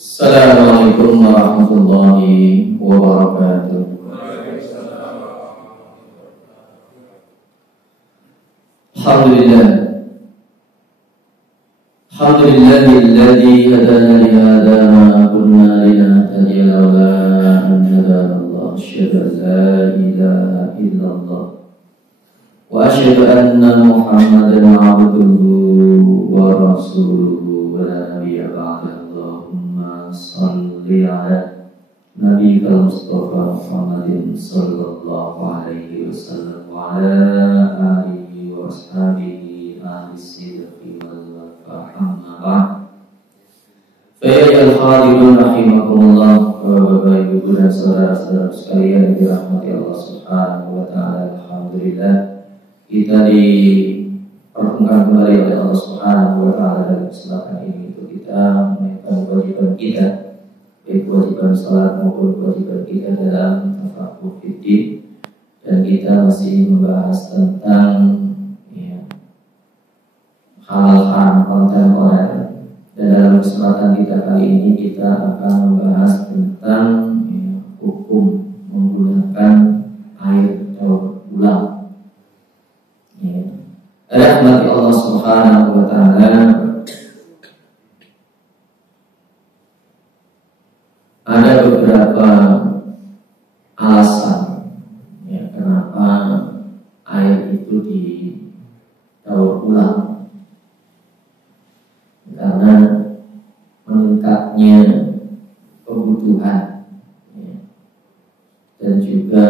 Assalamualaikum warahmatullahi wabarakatuh. Alhamdulillah. Alhamdulillahilladzi hadana li hadza ma kunna linahtadiya laula an hadana Allah. Asyhadu an la ilaha illallah wa asyhadu anna Muhammadan abduhu wa rasuluhu wa la nabiyya ba'dahu. Salli ala Nabiyyil Mustafa Muhammadin sallallahu alaihi wasallam wa ala alihi wa ashabihi ahli sidqi wal wafa, amma ba'd. Fa ya al-hadirun rahimakumullah, Bapak Ibu dan saudara-saudara sekalian yang dirahmati Allah Subhanahu wa taala. Alhamdulillah kita dipertemukan kembali oleh Allah Subhanahu wa taala dalam kesempatan ini untuk kita kewajiban kita, baik kewajiban salat maupun kewajiban kita dalam tafaqquh fiddin, dan kita masih membahas tentang hal-hal kontemporer. Dan dalam kesempatan kita kali ini kita akan membahas tentang hukum menggunakan air daur ulang. Rahmati Allah Subhanahu wa taala, ada beberapa alasan kenapa air itu didaur ulang. Karena meningkatnya kebutuhan dan juga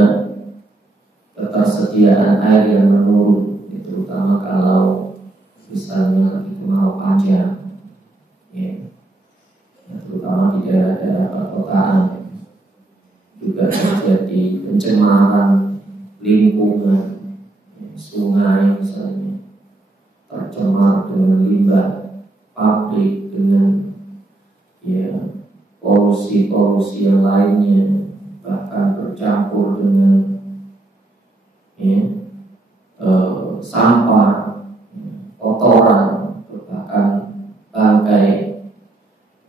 ketersediaan air yang menurun, terutama kalau misalnya lagi kemarau panjang, terutama di daerah-daerah perkotaan. Juga terjadi pencemaran lingkungan, sungai misalnya tercemar dengan limbah pabrik, dengan polusi-polusi yang lainnya, bahkan bercampur dengan sampah, kotoran, bahkan bangkai.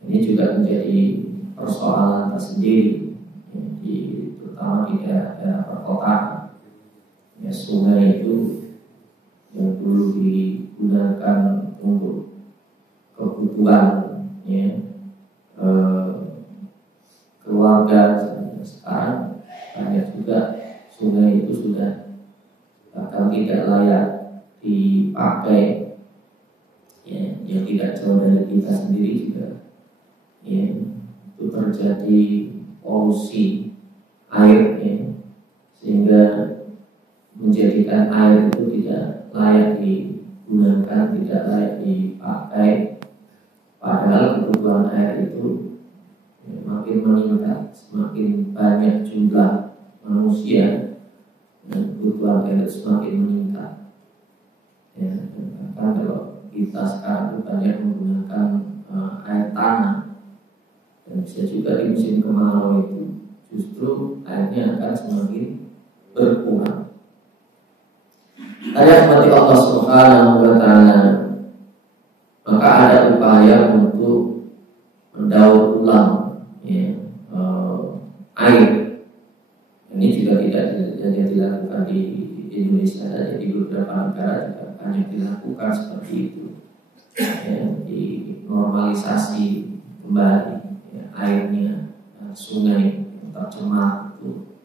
Ini juga menjadi persoalan tersendiri, terutama di daerah-daerah perkotaan. Sungai itu yang dulu digunakan untuk kebutuhan keluarga, sekarang banyak juga sungai itu sudah bahkan tidak layak dipakai. Yang tidak jauh dari kita sendiri juga itu terjadi polusi air, sehingga menjadikan air itu tidak layak digunakan, tidak layak dipakai. Padahal kebutuhan air itu makin meningkat, semakin banyak jumlah manusia dan kebutuhan air itu semakin meningkat. Bahkan kalau kita sekarang banyak menggunakan air tanah, dan bisa juga di musim kemarau itu justru airnya akan semakin berkurang. Rahmati Allah Subhanahu wa taala, maka ada upaya untuk mendaur ulang air. Ini juga tidak hanya dilakukan di Indonesia saja, di beberapa negara juga banyak dilakukan seperti itu. Dinormalisasi kembali airnya, sungai yang tercemar itu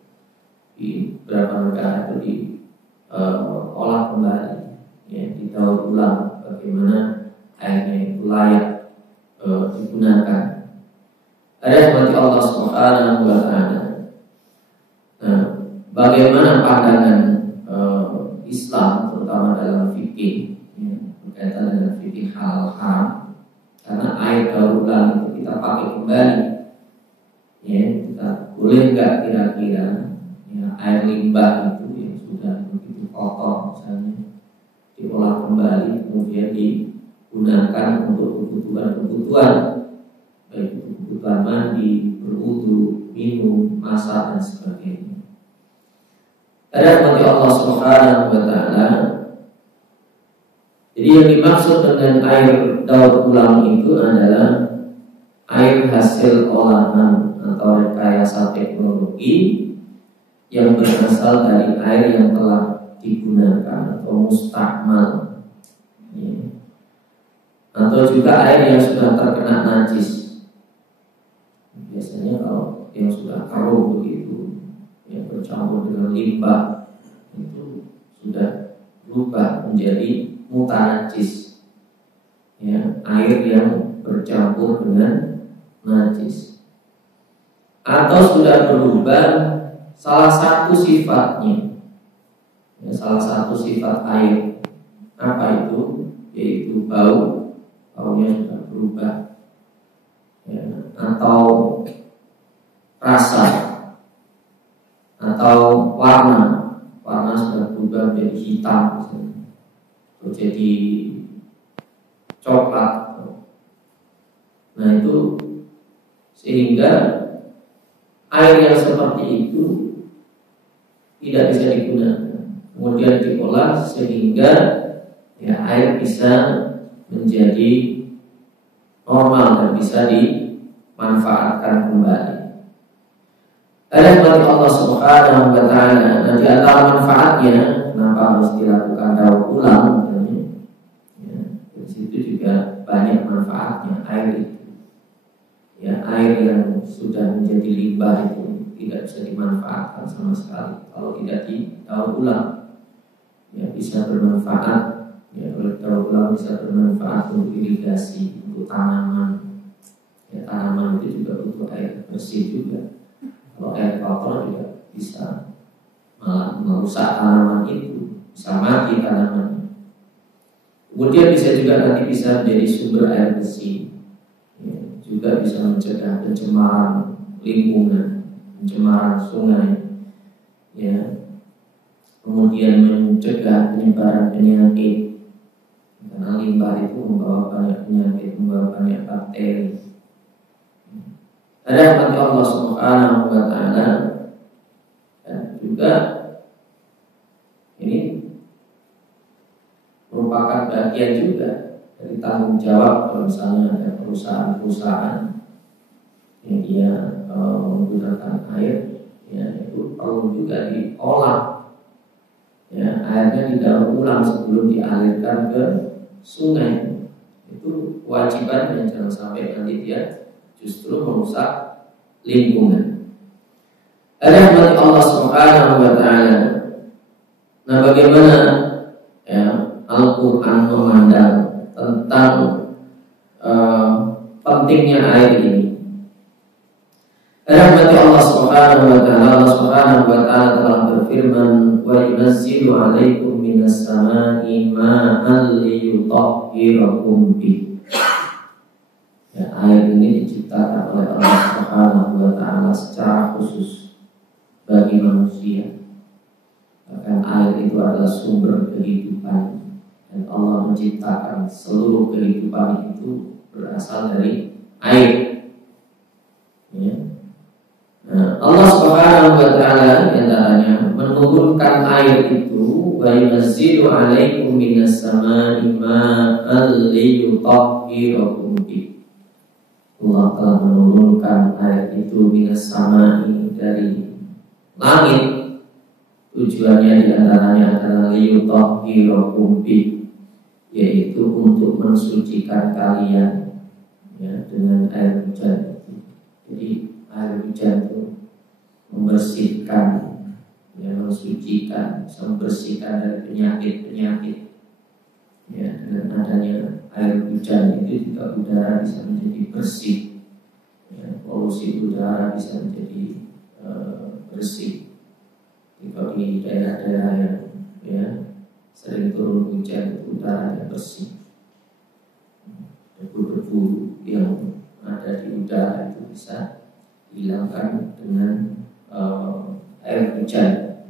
di beberapa negara itu diolah kembali, didaur ulang bagaimana airnya itu layak digunakan. Rahmati Allah Subhanahu wa taala. Nah, bagaimana pandangan Islam terutama dalam fikih berkaitan dengan fikih halal, karena air daur ulang itu kita pakai kembali. Kita boleh nggak kira-kira air limbah itu yang sudah begitu kotor misalnya diolah kembali, kemudian digunakan untuk kebutuhan baik itu kebutuhan mandi, berwudu, minum, masak dan sebagainya. Rahmati Allah Subhanahu wa taala. Jadi yang dimaksud dengan air daur ulang itu adalah air hasil olahan atau rekayasa teknologi yang berasal dari air yang telah digunakan atau mustakmal, ya. Atau juga air yang sudah terkena najis. Biasanya kalau yang sudah keruh begitu, yang bercampur dengan limbah, itu sudah berubah menjadi mutanajis, ya, air yang bercampur dengan najis. Atau sudah berubah salah satu sifatnya, ya, salah satu sifat air. Apa itu? Yaitu baunya sudah berubah, ya, atau rasa, atau warna sudah berubah menjadi hitam, atau jadi coklat. Nah itu, sehingga air yang seperti itu tidak bisa digunakan, kemudian diolah sehingga, ya, air bisa menjadi normal dan bisa dimanfaatkan kembali. Ada bagi Allah Subhanahu wa Ta'ala. Nah, di antara manfaatnya, kenapa harus dilakukan daur ulang? Ya, di situ juga banyak manfaatnya air itu. Ya, air yang sudah menjadi limbah itu tidak bisa dimanfaatkan sama sekali kalau tidak didaur ulang. Ya, bisa bermanfaat. Ya, oleh daur ulang bisa bermanfaat untuk irigasi, untuk tanaman. Ya, tanaman itu juga butuh air bersih juga. Kalau air kotor juga bisa malah merusak tanaman itu, bisa mati tanamannya. Kemudian bisa juga nanti bisa menjadi sumber air bersih, ya, juga bisa mencegah pencemaran lingkungan, pencemaran sungai, ya. Kemudian mencegah penyebaran penyakit, karena limbah itu membawa banyak penyakit, membawa banyak bakteri. Ada bagi Allah Subhanahu wa Ta'ala. Dan juga ini merupakan bagian juga dari tanggung jawab kalau misalnya ada perusahaan-perusahaan yang dia menggunakan air, ya, itu perlu juga diolah, ya, airnya didaur ulang sebelum dialirkan ke sungai. Itu kewajibannya, jangan sampai nanti dia justru merusak lingkungan. Ada bagi Allah Subhanahu wa Ta'ala. Nah, bagaimana, ya, Al-Quran memandang tentang pentingnya air ini? Ada bagi Allah Subhanahu wa Ta'ala. Allah Subhanahu wa Ta'ala telah berfirman, wa yunazzilu 'alaikum minas sama'i ma'an liyutahhirakum bih. Ya, air ini diciptakan oleh Allah Subhanahu wa Ta'ala secara khusus bagi manusia. Bahkan air itu adalah sumber kehidupan, dan Allah menciptakan seluruh kehidupan itu berasal dari air, ya. Nah, Allah Subhanahu wa Ta'ala diantaranya menurunkan air itu, wa yunazzilu 'alaikum minas sama'i ma'an liyutahhirakum bih. Allah telah menurunkan air itu minas sama'i, dari langit. Tujuannya diantaranya adalah liyutahhirakum bih, yaitu untuk mensucikan kalian, ya, dengan air hujan. Jadi air hujan itu membersihkan, ya, mensucikan, membersihkan dari penyakit-penyakit. Ya, dengan adanya air hujan itu juga udara bisa menjadi bersih, ya, polusi udara bisa menjadi bersih. Jika di daerah-daerah yang, ya, sering turun hujan, udaranya bersih. Debu-debu yang ada di udara itu bisa dihilangkan dengan air hujan.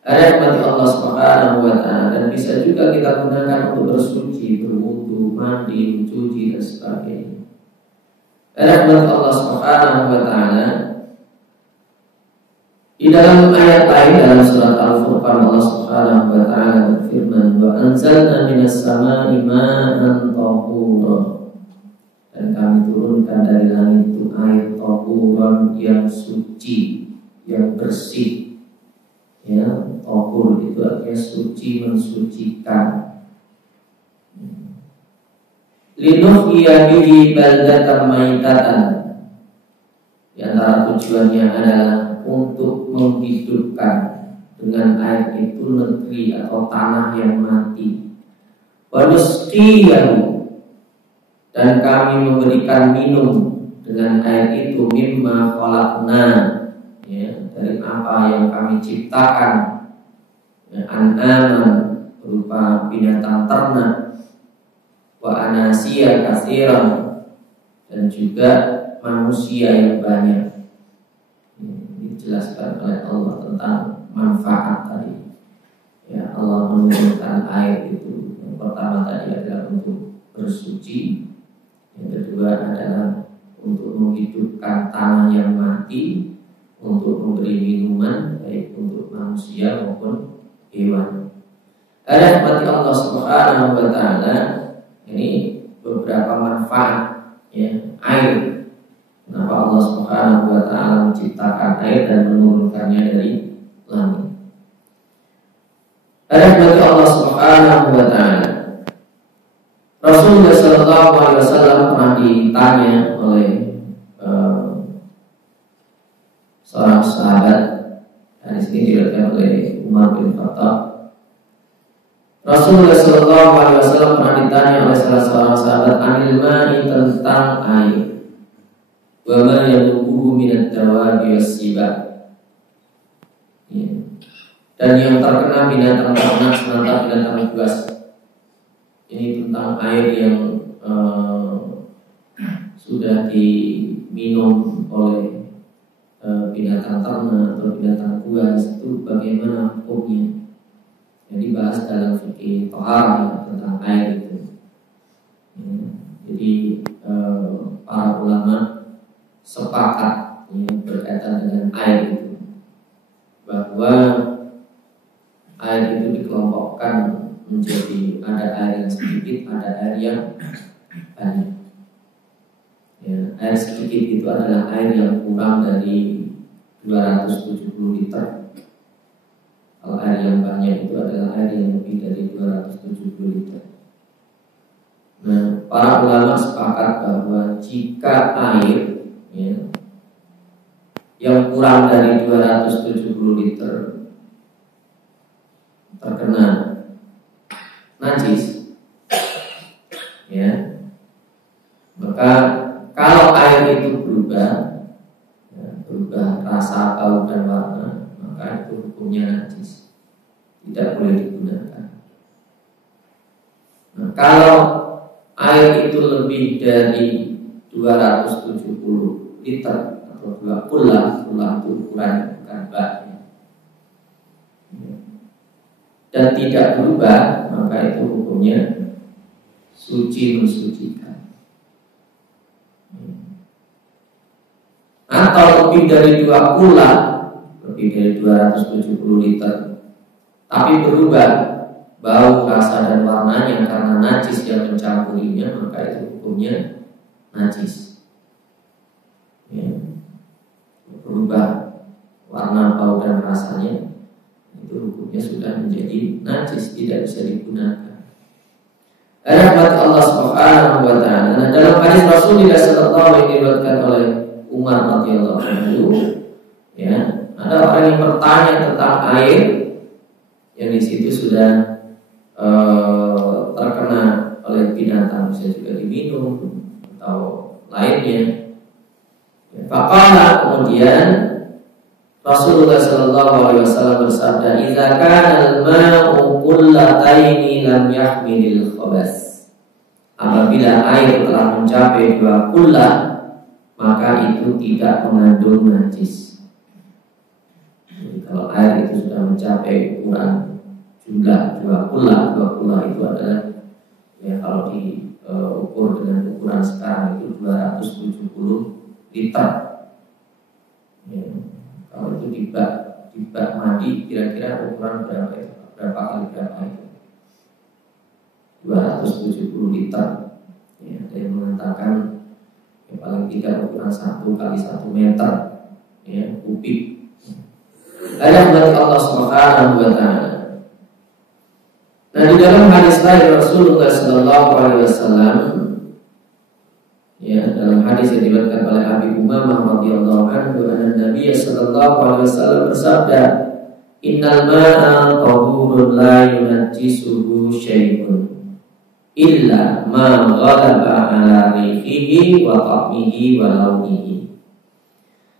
Ada bagi Allah Subhanahu wa Ta'ala, dan bisa juga kita gunakan untuk bersuci, berwudu, mandi, mencuci dan sebagainya. Ada bagi Allah Subhanahu wa Ta'ala. Di dalam ayat lain dalam surat Al-Furqan, Allah Subhanahu wa Ta'ala berfirman, wa anzalna minas sama'i ma'an tahura. dan kami turunkan dari langit itu air tahuran yang suci, yang bersih. Ya, tahur itu artinya suci, mensucikan. Linuhyiya bihi baldatan maitatan. Di antara tujuannya adalah untuk menghidupkan dengan air itu negeri atau tanah yang mati. Wa nusqiyahu, dan kami memberikan minum dengan air itu mimma khalaqna, ya, dari apa yang kami ciptakan, ya, an'aman berupa binatang ternak, wa anasiya katsiran, dan juga manusia yang banyak. Ini dijelaskan oleh Allah tentang manfaat tadi. Ya, Allah menurunkan air itu. Yang pertama tadi adalah untuk bersuci, yang kedua adalah untuk menghidupkan tanah yang mati, untuk memberi minuman baik untuk manusia maupun hewan. Ada mati Allah Subhanahu wa taala. Ini beberapa manfaat, ya, air. Kenapa Allah Subhanahu wa taala menciptakan air dan menurunkannya dari langit? Ada mati Allah Subhanahu wa taala. Rasulullah sallallahu alaihi wasallam pernah ditanya oleh seorang sahabat. Hadis ini diriwayatkan oleh Umar bin Khattab. Rasulullah sallallahu alaihi wasallam pernah ditanya oleh salah seorang sahabat anil ma'i, tentang air. Wa ma yanubuhu minad dawabi was-sibah. Dan yang terkena binatang ternak serta binatang buas. Ini tentang air yang sudah diminum oleh binatang ternak atau binatang buas, itu bagaimana hukumnya? Jadi bahas dalam fikih thaharah tentang air itu. Jadi para ulama sepakat, ya, berkaitan dengan air itu, bahwa air itu dikelompokkan menjadi ada air yang sedikit, ada air yang banyak. Ya, air sedikit itu adalah air yang kurang dari 270 liter. Kalau air yang banyak itu adalah air yang lebih dari 270 liter. Nah, para ulama sepakat bahwa jika air, ya, yang kurang dari 270 liter terkena najis, ya, maka kalau air itu berubah, ya, berubah rasa, bau dan warna, maka itu hukumnya najis, tidak boleh digunakan. Nah, kalau air itu lebih dari 270 liter atau 2 kula itu ukuran bukan bak, dan tidak berubah, maka itu hukumnya suci, mensucikan. Atau lebih dari 2 kula, lebih dari 270 liter, tapi berubah bau, rasa dan warnanya karena najis yang mencampurinya, maka itu hukumnya najis. Ya. Berubah warna, bau dan rasanya, itu hukumnya sudah menjadi najis, tidak bisa digunakan. Rahmat Allah Subhanahu wa taala. Nah, dalam hadis Rasulullah sallallahu alaihi wasallam diriwayatkan oleh Umar radhiyallahu anhu, ya, ada orang yang bertanya tentang air yang di situ sudah terkena oleh binatang, bisa juga diminum atau lainnya. Faqala, kemudian Rasulullah sallallahu alaihi wasallam bersabda, "Idza kana al-ma'u qullataini lam yahmilil khabas." Apabila air telah mencapai 2 kullah, maka itu tidak mengandung najis. Jadi kalau air itu sudah mencapai ukuran jumlah 2 kullah itu adalah, ya, kalau diukur dengan ukuran sekarang itu 270 liter. Ya. Kalau itu di bak mandi, kira-kira ukuran berapa itu? Berapa kali berapa itu? 270 liter. Ya, ada yang mengatakan paling tidak ukuran 1x1 meter, ya, kubik. Ada berarti Allah Subhanahu wa Ta'ala. Nah, di dalam hadis lain Rasulullah Sallallahu Alaihi Wasallam, ya, dalam hadis yang diriwayatkan oleh Abi Umamah radhiyallahu anhu, Nabi Sallallahu Alaihi Wasallam bersabda, Innal ma'a tahurun la yunajjisuhu syai'un illa ma ghalaba ala rihihi wa ta'mihi wa launihi.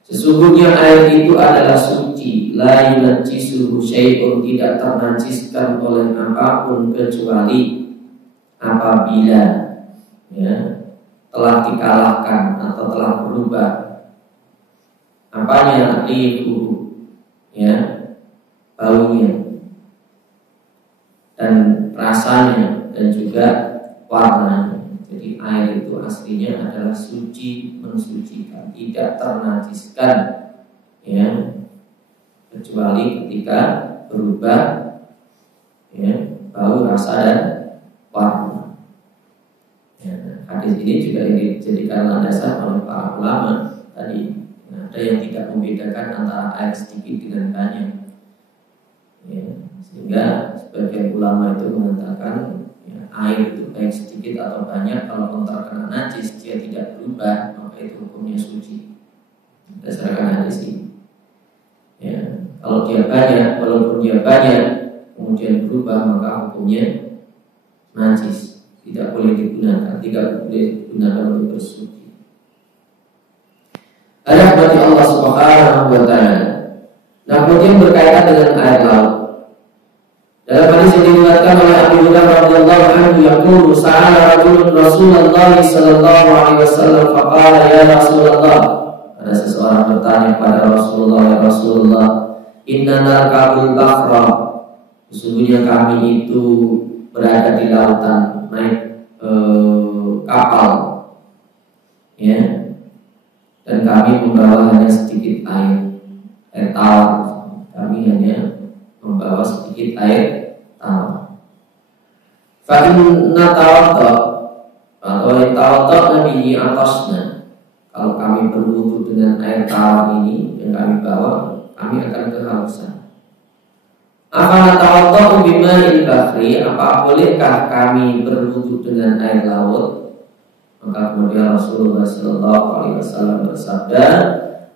Sesungguhnya air itu adalah suci, la yunajjisuhu syai'un, tidak ternajiskan oleh apapun kecuali apabila, ya, telah dikalahkan atau telah berubah apanya, rihu, ya, baunya dan rasanya dan juga warnanya. Jadi air itu aslinya adalah suci, mensucikan, tidak ternajiskan, ya, kecuali ketika berubah, ya, bau, rasa dan warna. Ya, hadis ini juga dijadikan landasan oleh para ulama tadi. Ada yang tidak membedakan antara air sedikit dengan banyak. Ya, sehingga sebagian ulama itu mengatakan, ya, air itu baik sedikit atau banyak, kalau terkena najis dia tidak berubah, maka itu hukumnya suci berdasarkan hadis ini. Ya, kalau dia banyak, walaupun dia banyak kemudian berubah, maka hukumnya najis, tidak boleh digunakan untuk bersuci. Ada berarti Allah Subhanahu wa Ta'ala. Nah, kemudian berkaitan dengan air laut. Dalam hadis yang diriwayatkan oleh Abu Hurairah radhiyallahu anhu, yaqulu sa'ala rajulun Rasulullah sallallahu alaihi wasallam faqala ya Rasulullah. Ada seseorang bertanya kepada Rasulullah, ya Rasulullah, inna narkabul bahra, sesungguhnya kami itu berada di lautan, naik kapal, ya, dan kami membawa hanya sedikit air tawar. Kami hanya membawa sedikit air tawar. Fa'inna tawadda, atau tawadda nabi atasna, kalau kami berwudu dengan air tawar ini yang kami bawa, kami akan kehausan. Afala tawadda bima'il bahri, apa bolehkah kami berwudu dengan air laut? Maka kemudian Rasulullah Sallallahu Alaihi Wasallam bersabda,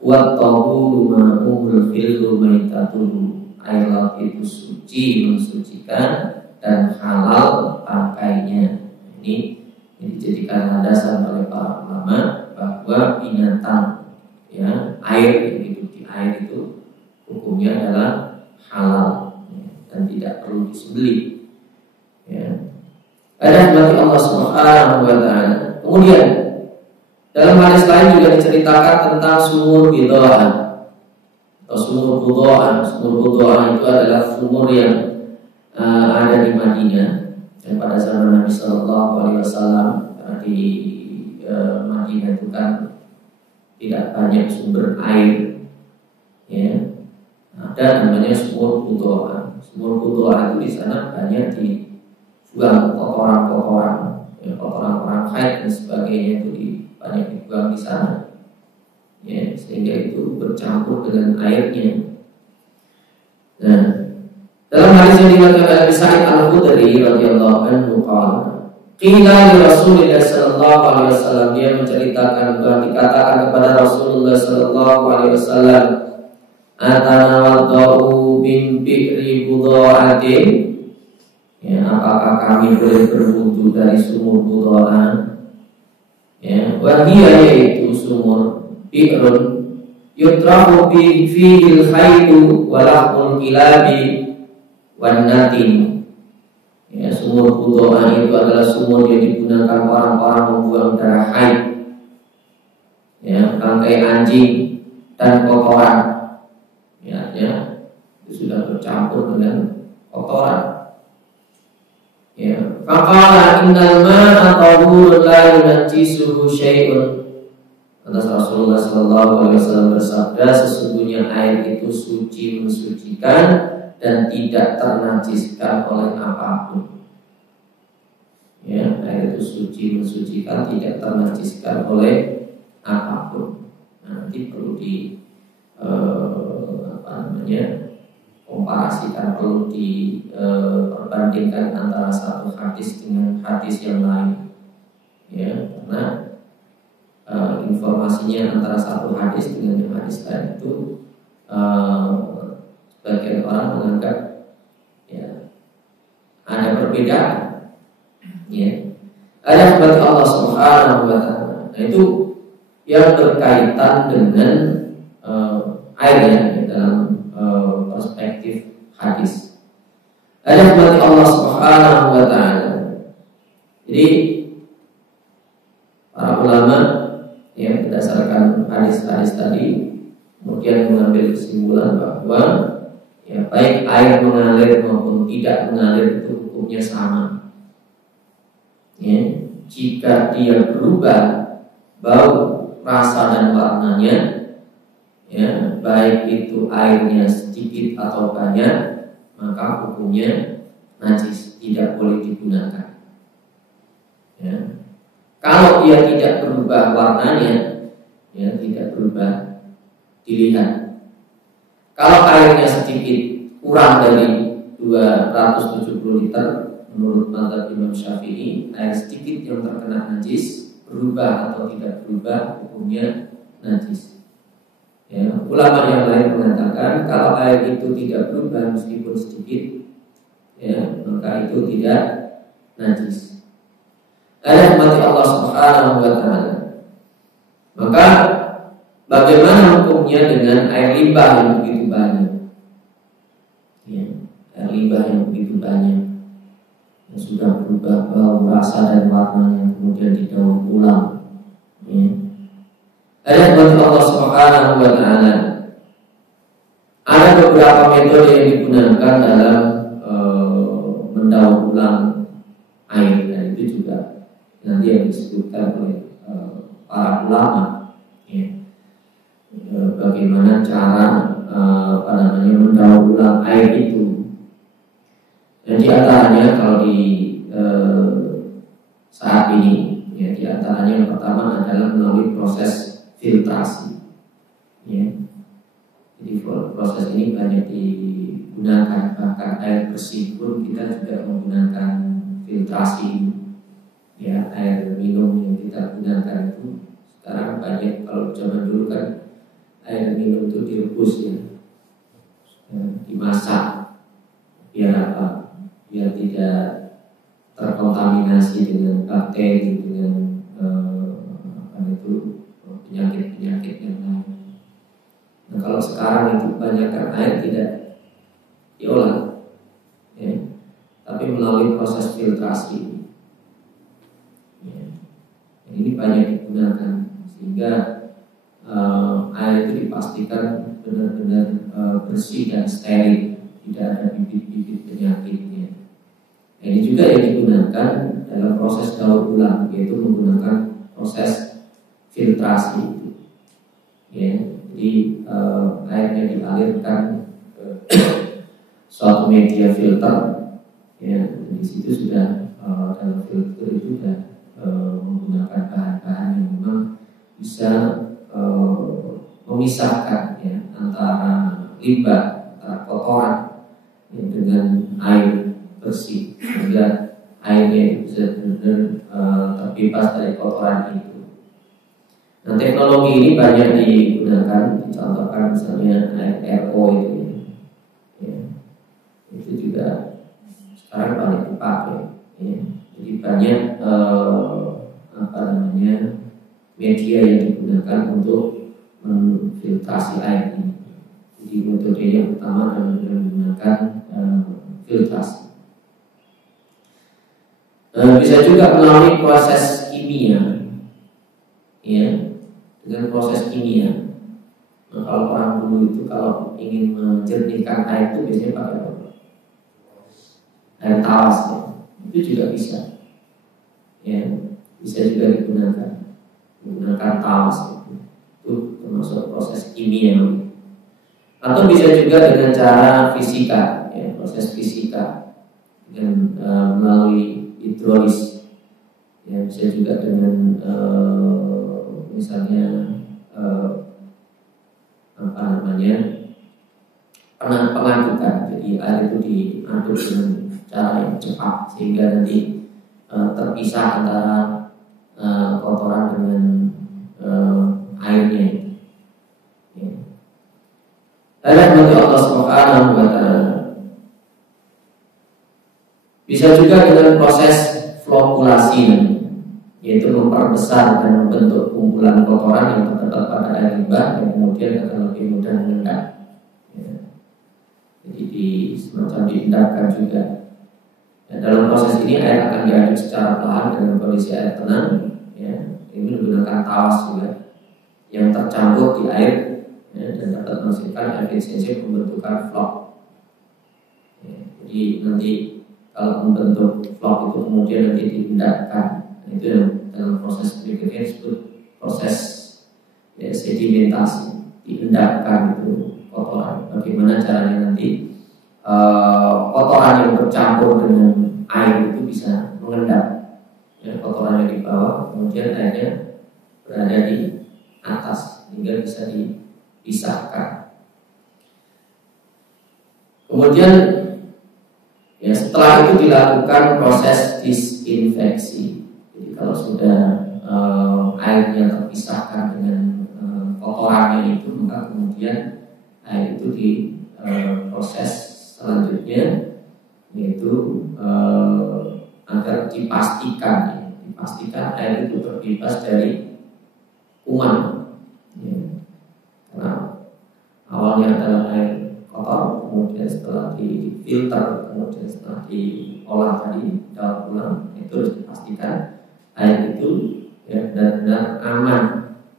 "Wat-tahuru ma'ul hillu maitatun." Air laut itu suci, mensucikan, dan halal pakainya. Ini dijadikan landasan oleh para ulama bahwa binatang, ya, air yang hidup di air itu hukumnya adalah halal, ya, dan tidak perlu disembelih. Ya. Ada berarti Allah Subhanahu wa Ta'ala. Kemudian dalam hadis lain juga diceritakan tentang sumur bidoah atau sumur budoah. Sumur budoah itu adalah sumur yang ada di Madinah, dan pada zaman Nabi Sallallahu Alaihi Wasallam, di Madinah itu kan tidak banyak sumber air, ya, ada namanya sumur budoah. Sumur budoah itu di sana banyak dibuang kotoran-kotoran, ya, kotoran-kotoran haid dan sebagainya itu banyak dibuang di sana, ya, sehingga itu bercampur dengan airnya. Nah, dalam hadis yang diriwayatkan oleh Sa'id Al-Khudri radhiyallahu anhu, qila li Rasulillah sallallahu alaihi wasallam, dia menceritakan bahwa dikatakan kepada Rasulullah sallallahu alaihi wasallam, atanawaddu bin bi'ri budha'atin, ya, apakah kami boleh berwudu dari sumur budoah? Ya, wahia, yaitu sumur bi'run yutrahu fihil khaidu walahul kilabi wan natin. Ya, sumur budoah itu adalah sumur yang digunakan orang-orang membuang darah haid, ya, bangkai anjing dan kotoran, ya, itu sudah bercampur dengan kotoran. Ya, faqala innal ma'a tahurun la yunajjisuhu syai'un. Atas Rasulullah Sallallahu Alaihi Wasallam bersabda, sesungguhnya air itu suci, mensucikan, dan tidak ternajiskan oleh apapun. Ya, air itu suci, mensucikan, tidak ternajiskan oleh komparasi, karena perlu diperbandingkan antara satu hadis dengan hadis yang lain, ya, karena informasinya antara satu hadis dengan yang hadis lain itu sebagian orang menganggap ya ada perbedaan, ya. Ada seperti Allah Subhanahu wa Ta'ala. Nah, itu yang berkaitan dengan air dalam perspektif hadis. Ada seperti Allah Subhanahu wa Ta'ala. Jadi para ulama yang berdasarkan hadis-hadis tadi kemudian mengambil kesimpulan bahwa ya baik air mengalir maupun tidak mengalir itu hukumnya sama. Ya, jika dia berubah bau, rasa dan warnanya, ya, baik itu airnya sedikit atau banyak, maka hukumnya najis, tidak boleh digunakan. Ya. Kalau dia tidak berubah warnanya, ya, tidak berubah, dilihat. Kalau airnya sedikit, kurang dari 270 liter, menurut mazhab Imam Syafi'i, air sedikit yang terkena najis, berubah atau tidak berubah, hukumnya najis. Ya, ulama yang lain mengatakan kalau air itu tidak berubah meskipun sedikit, ya, maka itu tidak najis. Ada mati Allah Subhanahu wa Ta'ala. Maka bagaimana hukumnya dengan air limbah yang begitu banyak? Ya, air limbah yang begitu banyak, yang sudah berubah bau, rasa dan warnanya, kemudian didaur ulang, ya. Ada buat Allah Subhanahu wa Ta'ala. Ada beberapa metode yang digunakan dalam mendaur ulang air, dan itu juga nanti yang disebutkan oleh para ulama, ya. Bagaimana cara mendaur ulang air itu. Dan di antaranya kalau di saat ini, ya, di antaranya yang pertama adalah melalui proses filtrasi, ya. Jadi proses ini banyak digunakan, bahkan air bersih pun kita juga menggunakan filtrasi, ya. Air minum yang kita gunakan itu sekarang banyak, kalau zaman dulu kan air minum itu direbus, ya, dimasak, biar apa? Biar tidak terkontaminasi dengan bakteri, dengan penyakit-penyakit yang lain. Nah, kalau sekarang itu banyakkan air tidak diolah, ya, tapi melalui proses filtrasi, ya. Ini banyak digunakan sehingga air itu dipastikan benar-benar bersih dan steril, tidak ada bibit-bibit penyakitnya. Nah, ini juga yang digunakan dalam proses daur ulang, yaitu menggunakan proses filtrasi, ya. Jadi airnya dialirkan ke suatu media filter, ya. Di situ sudah dalam filter itu sudah menggunakan bahan-bahan yang memang bisa memisahkan, ya, antara limbah, antara kotoran, ya, dengan air bersih, sehingga airnya bisa benar-benar terbebas dari kotoran itu. Nah, teknologi ini banyak digunakan, dicontohkan misalnya air RO itu, ya. Itu juga sekarang banyak dipakai, ya. Jadi banyak media yang digunakan untuk memfiltrasi air ini. Jadi metode yang pertama adalah menggunakan filtrasi. Bisa juga melalui proses kimia, ya, dengan proses kimia. Nah, kalau orang dulu itu kalau ingin menjernihkan air itu biasanya pakai apa? Air tawas, ya. Itu juga bisa, ya, bisa juga menggunakan tawas, itu termasuk proses kimia. Atau bisa juga dengan cara fisika, ya, proses fisika dengan melalui hidrolis, ya, bisa juga dengan misalnya pengadukan. Jadi air itu diaduk dengan cara yang cepat sehingga nanti terpisah antara kotoran dengan airnya. Ya. Bagi Allah Subhanahu wa Ta'ala. Bisa juga dengan proses flokulasi, yaitu memperbesar dan membentuk kumpulan kotoran yang terdapat pada air limbah yang kemudian akan lebih mudah mengendap. Ya. Jadi semacam diendapkan juga. Dan dalam proses ini air akan diaduk secara perlahan dengan kondisi air tenang. Ya. Ini menggunakan tawas juga yang tercampur di air, ya, dan dapat menghasilkan efisiensi pembentukan vlog. Ya. Jadi nanti kalau membentuk vlog itu kemudian nanti diendapkan. Itu yang dalam proses berikutnya disebut proses sedimentasi, diendapkan itu kotoran. Bagaimana caranya nanti kotoran yang bercampur dengan air itu bisa mengendap, ya, kotoran yang di bawah, kemudian airnya berada di atas hingga bisa dipisahkan. Kemudian ya, setelah itu dilakukan proses disinfeksi. Jadi kalau sudah airnya terpisahkan dengan kotorannya itu, maka kemudian air itu diproses selanjutnya, yaitu agar dipastikan air itu terbebas dari kuman. Ya. Karena awalnya adalah air kotor, kemudian setelah difilter, kemudian setelah diolah tadi daur ulang, itu harus dipastikan air itu ya benar-benar aman,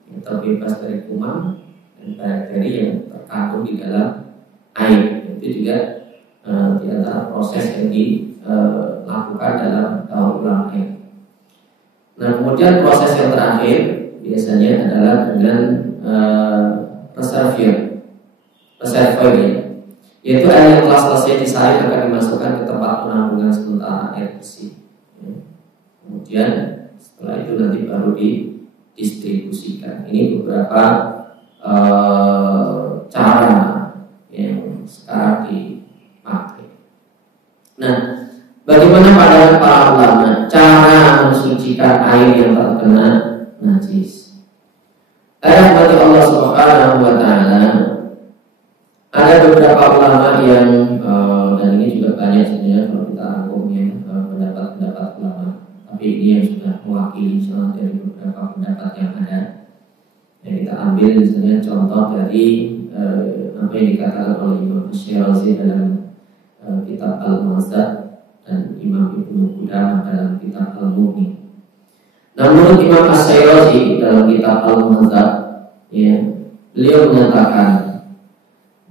yang terbebas dari kuman dan bakteri yang terkandung di dalam air. Itu juga di antara proses yang dilakukan dalam daur ulang air. Nah, kemudian proses yang terakhir biasanya adalah dengan reservoir, yaitu air yang telah selesai disaring akan dimasukkan ke tempat penampungan sementara air bersih. Kemudian setelah itu nanti baru didistribusikan. Ini beberapa cara yang sekarang dipakai. Nah, bagaimana pandangan para ulama cara mensucikan air yang terkena najis? Ayat bagi Allah Subhanahu wa Ta'ala. Ada beberapa ulama yang dan ini juga banyak sebenarnya kalau kita rangkumnya pendapat-pendapat ulama. Tapi ini yang sudah mewakili salah dari beberapa pendapat yang ada. Yang kita ambil misalnya contoh dari apa yang dikatakan oleh Imam Syirazi dalam kitab Al-Muhazzab dan Imam Ibnu Qudamah dalam kitab Al-Mughni. Nah, menurut Imam Syirazi dalam kitab Al-Muhazzab, ya, beliau menyatakan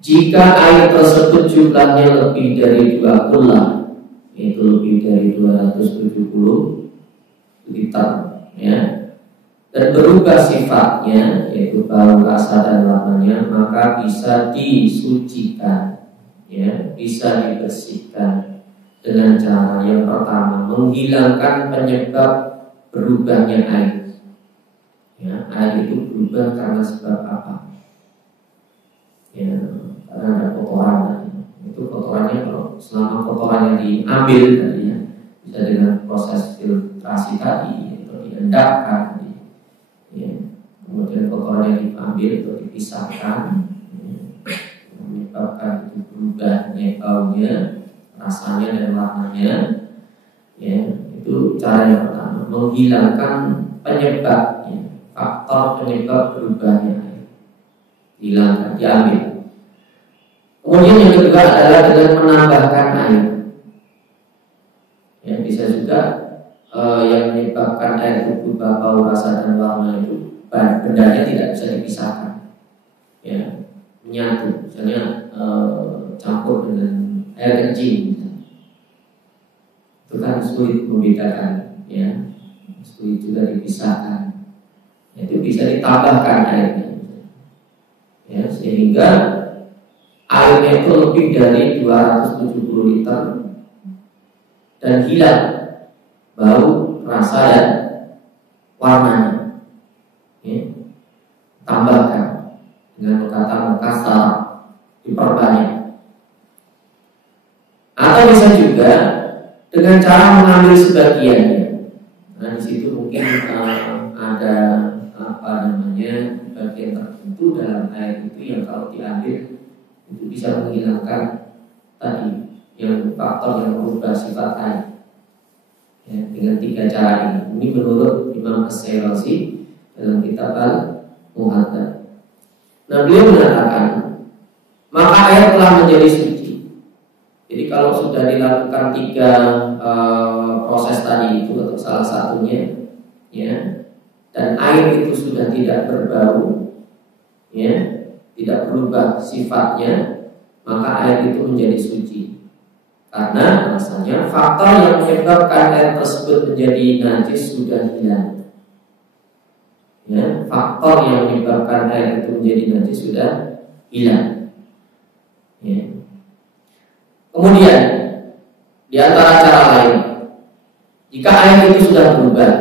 jika air tersebut jumlahnya lebih dari 2 kullah, yaitu lebih dari 270 liter, ya, dan berubah sifatnya, yaitu bau, rasa, dan warnanya, maka bisa disucikan, ya, bisa dibersihkan dengan cara yang pertama, menghilangkan penyebab berubahnya air. Ya, air itu berubah karena sebab apa? Ya, karena ada kotoran. Itu kotorannya, kalau selama kotorannya diambil tadi, ya, bisa dengan proses filtrasi tadi, atau diendapkan, ya, kemudian kotorannya diambil atau dipisahkan, ya, menyebabkan itu berubahnya baunya, rasanya dan warnanya, ya, itu cara yang pertama, menghilangkan penyebab, ya, faktor penyebab berubahnya air, hilangkan, diambil. Kemudian yang kedua adalah dengan menambahkan air. Ya, bisa juga yang menyebabkan air itu berubah bau, rasa, dan warna itu bendanya tidak bisa dipisahkan, ya, menyatu. Misalnya campur dengan air kencing, itu kan sulit membedakan, ya, sulit juga dipisahkan. Itu bisa ditambahkan airnya, ya, sehingga airnya itu lebih dari 270 liter dan hilang bau, rasa, dan warnanya, ya. Tambahkan dengan kata mengkasar, diperbanyak, atau bisa juga dengan cara mengambil sebagiannya. Nah, di situ mungkin ada bagian tertentu dalam air itu yang kalau diambil itu bisa menghilangkan tadi yang faktor yang merubah sifat air. Ya, dengan 3 cara ini. Ini menurut Imam As-Syairazi dalam kitab Al-Muhadzab. Nah, beliau mengatakan maka air telah menjadi suci. Jadi kalau sudah dilakukan 3 proses tadi itu atau salah satunya, ya, dan air itu sudah tidak berbau, ya, tidak berubah sifatnya, maka air itu menjadi suci. Karena alasannya faktor yang menyebabkan air tersebut menjadi najis sudah hilang. Ya, faktor yang menyebabkan air itu menjadi najis sudah hilang. Ya. Kemudian di antara cara lain, jika air itu sudah berubah,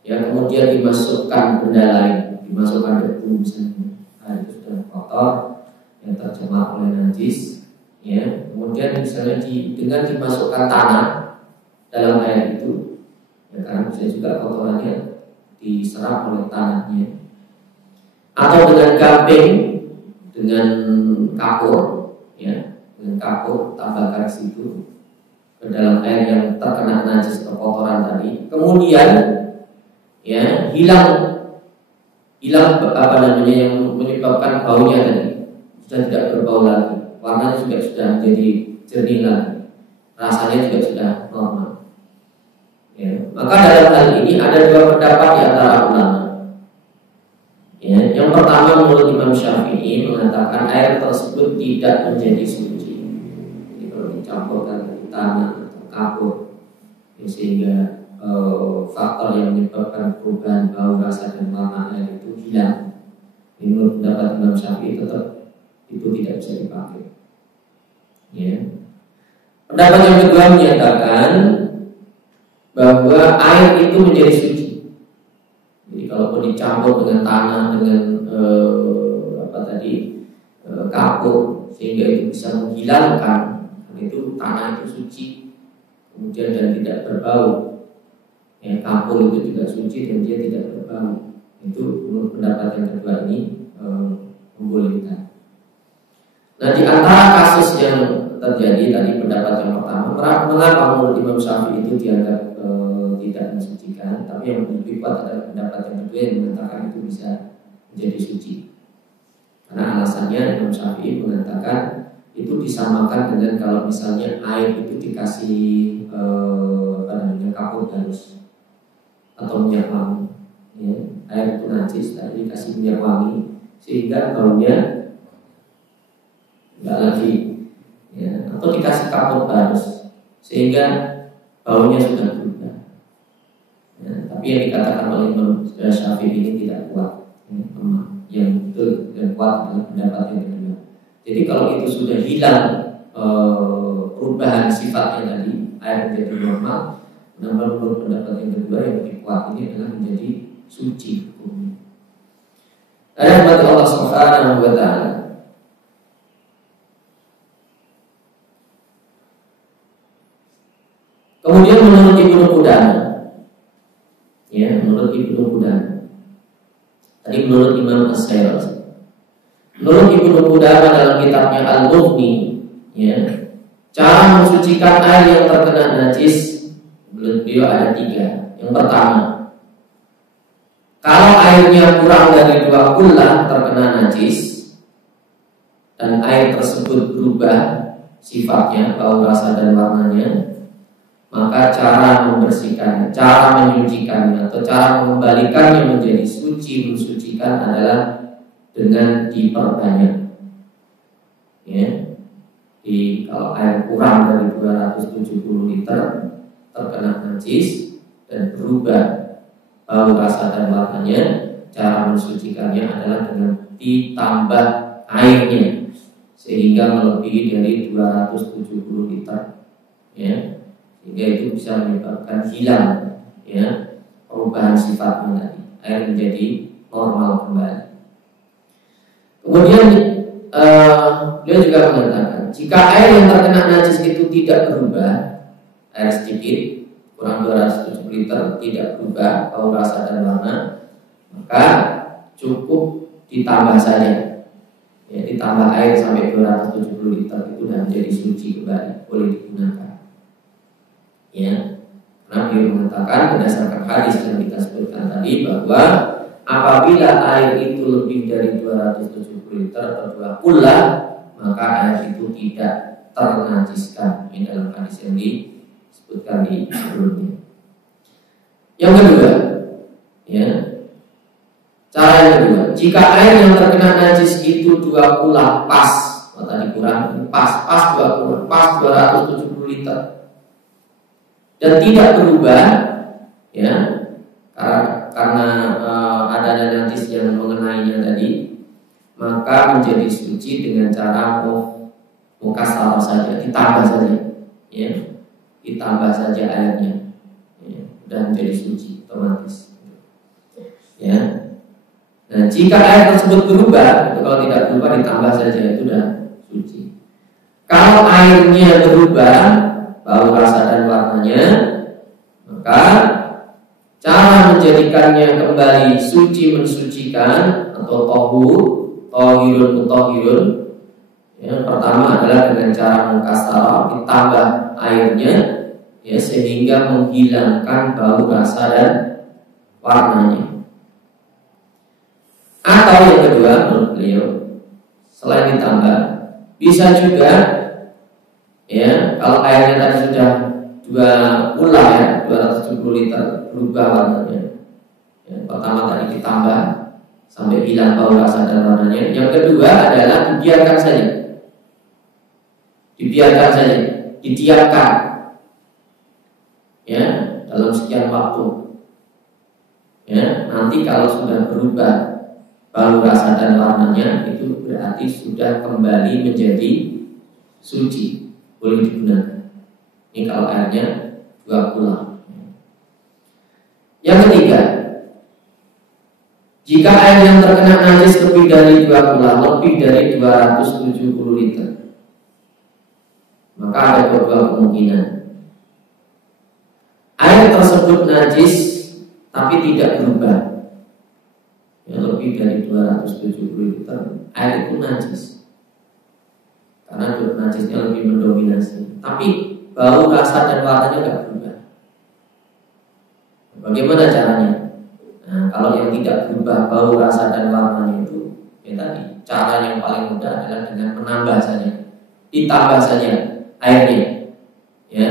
ya, kemudian dimasukkan benda lain, dimasukkan debu misalnya, air itu sudah kotor yang tercemar oleh najis, ya, kemudian misalnya dengan dimasukkan tanah dalam air itu, ya, karena bisa juga kotorannya diserap oleh tanahnya, atau dengan gamping, dengan kapur, ya, dengan kapur tambahkan situ ke dalam air yang terkena najis atau kotoran tadi, kemudian, ya, hilang yang menyebabkan baunya tadi, sudah tidak berbau lagi, warnanya juga sudah menjadi jernih lagi, rasanya juga sudah normal. Ya, maka dalam hal ini ada 2 pendapat di antara ulama. Ya, yang pertama menurut Imam Syafi'i mengatakan air tersebut tidak menjadi suci. Jadi kalau dicampurkan dengan tanah atau kapur, ya, sehingga faktor yang menyebabkan perubahan bau, rasa dan warna air itu hilang. Menurut pendapat Imam Syafi'i tetap itu tidak bisa dipakai. Ya. Pendapat yang kedua menyatakan bahwa air itu menjadi suci. Jadi kalaupun dicampur dengan tanah, dengan kapur, sehingga itu bisa menghilangkan, itu tanah itu suci, kemudian dan tidak berbau. Ya, kapur itu juga suci dan dia tidak berbau. Itu menurut pendapat yang kedua ini membolehkan. Nah, di antara kasus yang terjadi tadi pendapat yang pertama, mengapa menurut Imam Syafi'i itu dianggap tidak mensucikan, tapi yang lebih kuat adalah pendapat yang kedua yang mengatakan itu bisa menjadi suci. Karena alasannya Imam Syafi'i mengatakan itu disamakan dengan kalau misalnya air itu dikasih kapur halus atau minyak wangi, ya, air itu najis tadi dikasih minyak wangi sehingga baunya enggak lagi, ya, atau dikasih kapur halus sehingga baunya sudah berubah. Ya, tapi yang dikatakan oleh Imam Syafi'i ini tidak kuat, ya, yang betul dan kuat adalah pendapat yang kedua. Jadi kalau itu sudah hilang perubahan sifatnya tadi, air menjadi normal, namun menurut pendapat yang kedua yang lebih kuat ini adalah menjadi suci hukumnya. Ayat Allah Subhanahu wa taala. Kemudian menurut Ibnu Qudamah, ya, menurut Ibnu Qudamah. Tadi menurut Imam As-Syairazi. Menurut Ibnu Qudamah dalam kitabnya Al-Mughni, ya, cara mensucikan air yang terkena najis menurut beliau ada 3. Yang pertama, kalau airnya kurang dari 2 kullah terkena najis dan air tersebut berubah sifatnya, bau, rasa dan warnanya, maka cara membersihkannya, cara menyucikannya atau cara mengembalikannya menjadi suci, mensucikan adalah dengan diperbanyak. Ya. Kalau air kurang dari 270 liter terkena najis dan berubah bau, rasa dan warnanya, cara mensucikannya adalah dengan ditambah airnya sehingga melebihi dari 270 liter. Ya. Sehingga itu bisa menyebabkan hilang, ya, perubahan sifatnya tadi, air menjadi normal kembali. Kemudian Beliau juga mengatakan, jika air yang terkena najis itu tidak berubah, air sedikit kurang 270 liter tidak berubah bau, rasa dan warna, maka cukup ditambah saja. Ya, ditambah air sampai 270 liter itu sudah menjadi suci kembali, boleh digunakan. Ya, karena beliau mengatakan berdasarkan hadis yang kita sebutkan tadi bahwa apabila air itu lebih dari 270 liter atau 2 pula, maka air itu tidak ternajiskan. Ini dalam hadis yang disebutkan di sebelumnya. Yang kedua, ya, cara yang kedua, jika air yang terkena najis itu 2 pula pas, tadi kurang, pas 2 pula, pas 270 liter dan tidak berubah, ya, karena adanya najis yang mengenainya tadi, maka menjadi suci dengan cara mukasarah saja, ditambah saja, ya, ditambah saja airnya, ya, dan menjadi suci otomatis, ya. Nah, jika air tersebut berubah, itu kalau tidak berubah ditambah saja, itu sudah suci. Kalau airnya berubah, bau, rasa dan warnanya, maka cara menjadikannya kembali suci, mensucikan atau tohirun, yang pertama adalah dengan cara mukasarah, ditambah airnya, ya, sehingga menghilangkan bau, rasa dan warnanya. Atau yang kedua menurut beliau, selain ditambah, bisa juga, ya, kalau airnya tadi sudah 2 pula, ya, 270 liter berubah warnanya, ya, pertama tadi ditambah sampai hilang bau, rasa dan warnanya. Yang kedua adalah dibiarkan saja, didiamkan, ya, dalam sekian waktu, ya. Nanti kalau sudah berubah bau, rasa dan warnanya, itu berarti sudah kembali menjadi suci, boleh digunakan. Ini kalau airnya 2 pula. Yang ketiga, jika air yang terkena najis lebih dari 2 pula, lebih dari 270 liter, maka ada 2 kemungkinan. Air tersebut najis tapi tidak berubah, ya, lebih dari 270 liter, air itu najis karena najisnya lebih mendominasi, tapi bau, rasa dan warnanya tidak berubah. Bagaimana caranya? Nah, kalau yang tidak berubah bau, rasa dan warnanya itu, ya tadi, cara yang paling mudah adalah dengan menambah saja, ditambah saja airnya, ya,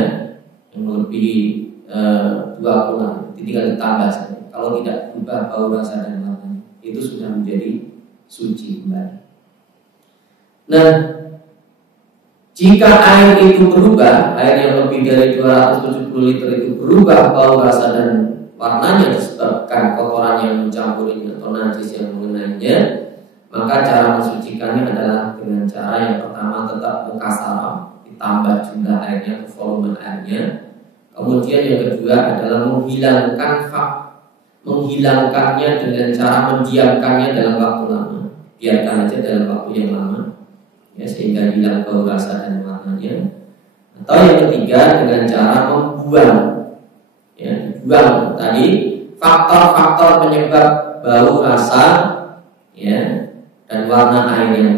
yang lebih 2 pula, tinggal ditambah saja. Kalau tidak berubah bau, rasa dan warnanya, itu sudah menjadi suci kembali. Nah, jika air itu berubah, air yang lebih dari 270 liter itu berubah bau, rasa dan warnanya disebabkan kotoran yang mencampurinya atau najis yang mengenainya, maka cara mensucikannya adalah dengan cara yang pertama tetap mukasarah, ditambah jumlah airnya, volume airnya. Kemudian yang kedua adalah menghilangkannya dengan cara mendiamkannya dalam waktu lama, biarkan aja dalam waktu yang lama, ya, sehingga hilang bau, rasa dan warnanya. Atau yang ketiga dengan cara membuang, ya, dibuang tadi faktor-faktor penyebab bau, rasa, ya, dan warna air yang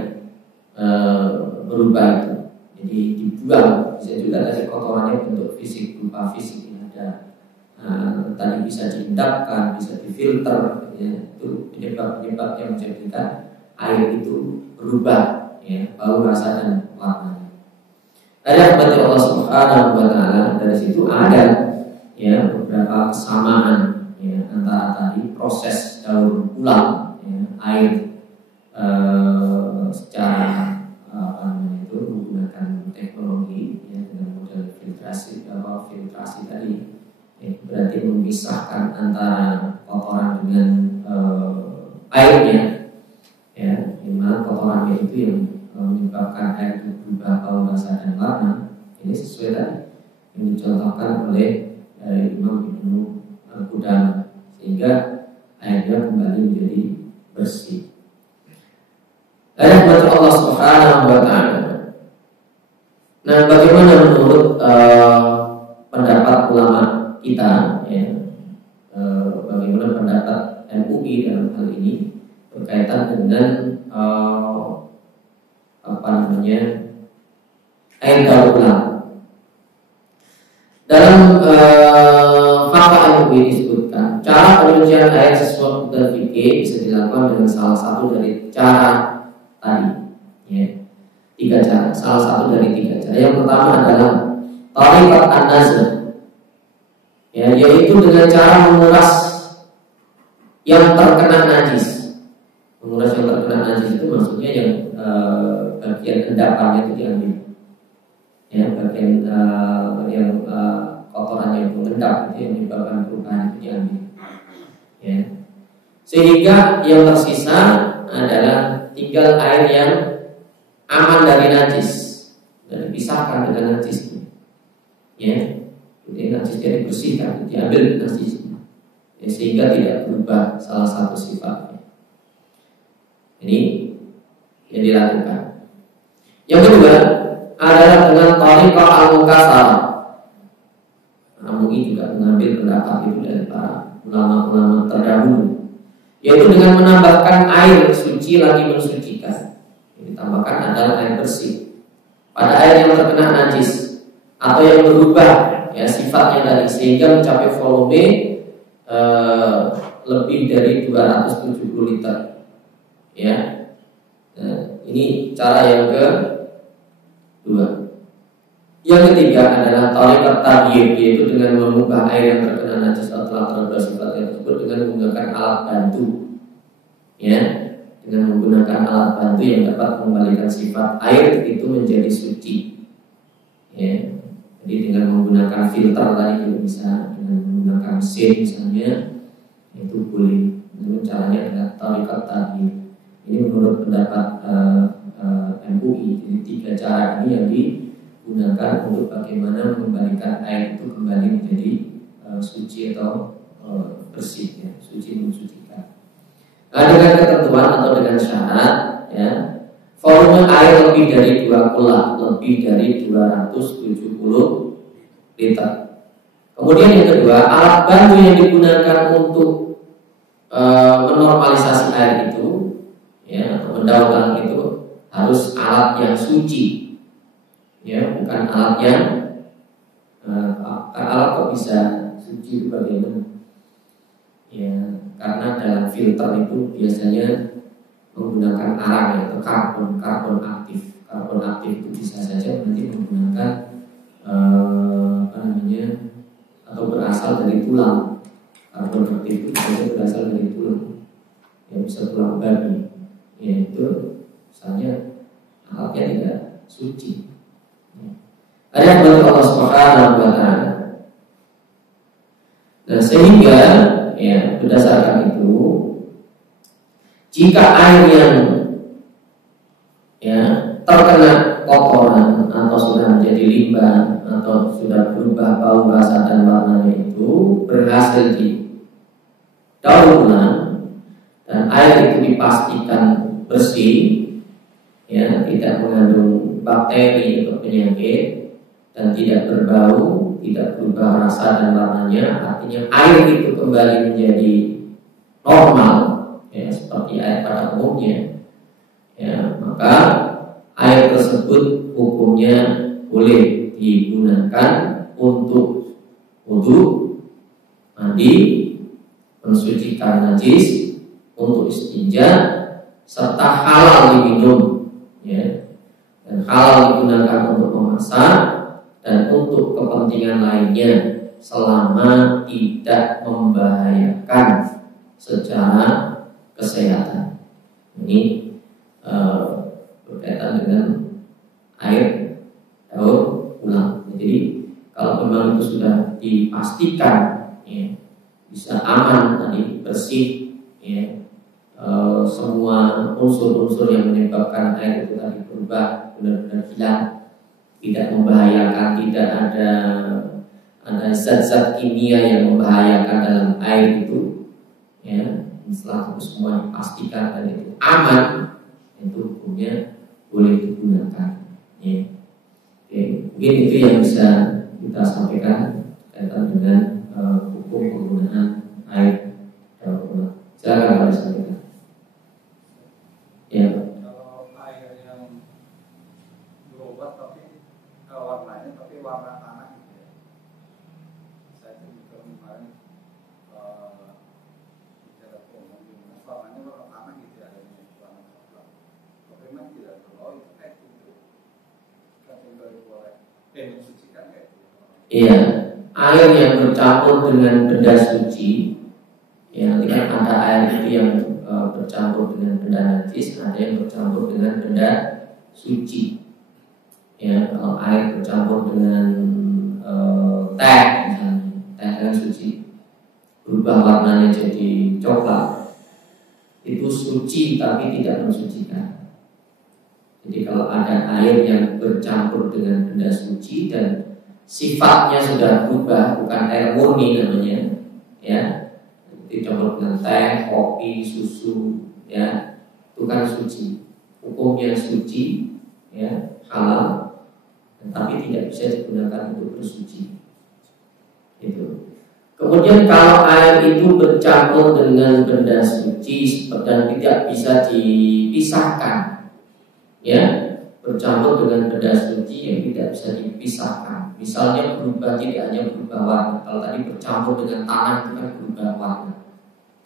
berubah itu. Jadi dibuang. Bisa juga dari kotorannya bentuk fisik, berupa fisik yang ada. Tadi bisa diendapkan, bisa difilter, ya, itu penyebab-penyebab yang menjadikan air itu berubah, ya, bau, rasa dan warnanya. Ada kepada Allah Subhanahu wa Ta'ala, dari situ ada, ya, beberapa kesamaan, ya, antara tadi proses daur ulang, ya, air secara menggunakan teknologi, ya, dengan model filtrasi tadi, ya, berarti memisahkan antara kotoran dengan airnya, ya, dimana kotorannya itu yang menyebabkan air itu berubah bau, rasa dan warna. Ini sesuai tadi yang dicontohkan oleh Imam Ibnu Qudamah, sehingga airnya kembali menjadi bersih. Ayat Allah Subhanahu wa bagaimana menurut pendapat ulama kita, ya, bagaimana pendapat MUI dalam hal ini berkaitan dengan air daur ulang. Dalam fatwa MUI disebutkan cara penyucian air sesuai ketentuan fikih bisa dilakukan dengan salah satu dari cara tadi, ya. 3 cara, salah satu dari 3 cara. Yang pertama adalah thariqat an-nazr, ya, yaitu dengan cara menguras yang terkena najis. Menguras yang terkena najis itu maksudnya yang bagian endapannya itu diambil, ya, bagian yang kotoran yang mengendap itu yang menyebabkan perubahan itu diambil, ya. Sehingga yang tersisa adalah tinggal air yang aman dari najis dan dipisahkan dengan najisnya, ya. Jadi najisnya dibersihkan, diambil najisnya, ya, sehingga tidak berubah salah satu sifatnya. Ini yang dilakukan. Yang kedua adalah dengan thariqah al-mukasarah. MUI juga mengambil pendapat itu dari para ulama-ulama terdahulu, yaitu dengan menambahkan air suci lagi mensucikan. Ditambahkan adalah air bersih pada air yang terkena najis atau yang berubah, ya, sifatnya tadi sehingga mencapai volume lebih dari 270 liter, ya. Nah, ini cara yang kedua. Yang ketiga adalah thariqat taghyir, yaitu dengan mengubah air yang terkena najis atau telah terubah sifatnya tersebut dengan menggunakan alat bantu, ya. Dengan menggunakan alat bantu yang dapat mengembalikan sifat air itu menjadi suci, ya. Jadi dengan menggunakan filter tadi juga bisa, dengan menggunakan mesin misalnya, itu boleh. Namun caranya adalah thariqat taghyir. Ini menurut pendapat MUI. Jadi 3 cara ini yang digunakan untuk bagaimana mengembalikan air itu kembali menjadi suci atau bersih, ya, suci mensucikan. Nah, dengan ketentuan atau dengan syarat, ya, volume air lebih dari 2 kulak, lebih dari 270 liter. Kemudian yang kedua, alat bantu yang digunakan untuk menormalisasi air itu, ya, atau mendaur ulang itu harus alat yang suci, ya, bukan alat yang alat kok bisa suci bagaimana? Ya, karena dalam filter itu biasanya menggunakan arang, ya, atau karbon aktif. Karbon aktif itu bisa saja nanti menggunakan atau berasal dari tulang. Karbon aktif itu bisa berasal dari tulang, ya, bisa tulang babi, ya, itu misalnya alatnya tidak suci, ya. Ada yang berarti Allah Subhanahu wa Ta'ala. Nah, sehingga, ya, berdasarkan itu, jika air yang, ya, terkena kotoran atau sudah menjadi limbah atau sudah berubah bau, rasa dan warnanya itu berhasil didaur ulang dan air itu dipastikan bersih, ya, tidak mengandung bakteri atau penyakit dan tidak berbau, tidak berubah rasa dan warnanya, artinya air itu kembali menjadi normal, ya, seperti air pada umumnya, ya, maka air tersebut hukumnya boleh digunakan untuk wudu, mandi, mensucikan najis, untuk istinja, serta halal diminum, ya, dan halal digunakan untuk memasak dan untuk kepentingan lainnya selama tidak membahayakan secara kesehatan. Ini berkaitan dengan air daur ulang. Jadi kalau memang itu sudah dipastikan, ya, bisa aman tadi, bersih, ya, semua unsur-unsur yang menyebabkan air itu tadi berubah benar-benar hilang, tidak membahayakan, tidak ada zat-zat kimia yang membahayakan dalam air itu, ya, setelah itu semua dipastikan dan itu aman, itu hukumnya boleh digunakan, ya. Oke, mungkin Mungkin itu yang bisa kita sampaikan kaitan dengan hukum penggunaan air daur ulang. Silakan Pak sampaikan. Ya. Kalau air yang berubah tapi warnanya tapi warna tanah gitu ya. Saya juga kemarin bicara promo gimana warnanya warna tanah gitu ya, airnya warna coklat. Tapi memang tidak tahu itu kayak gitu. Kan tinggal boleh mensucikan kayak gitu. Iya, air yang bercampur dengan benda suci, ya nanti kan ada air itu yang bercampur dengan benda najis, ada yang bercampur dengan benda suci. Ya, kalau air bercampur dengan teh, misalnya teh kan suci, berubah warnanya jadi coklat, itu suci tapi tidak mensucikan. Jadi kalau ada air yang bercampur dengan benda suci dan sifatnya sudah berubah, bukan air murni namanya, ya. Dicampur dengan teh, kopi, susu, ya, itu kan suci. Hukumnya suci, ya, halal, tapi tidak bisa digunakan untuk bersuci. Itu. Kemudian kalau air itu bercampur dengan benda suci dan tidak bisa dipisahkan, ya, bercampur dengan benda suci yang tidak bisa dipisahkan. Misalnya berubah, tidak hanya berubah warna. Kalau tadi bercampur dengan tanah itu kan berubah warna.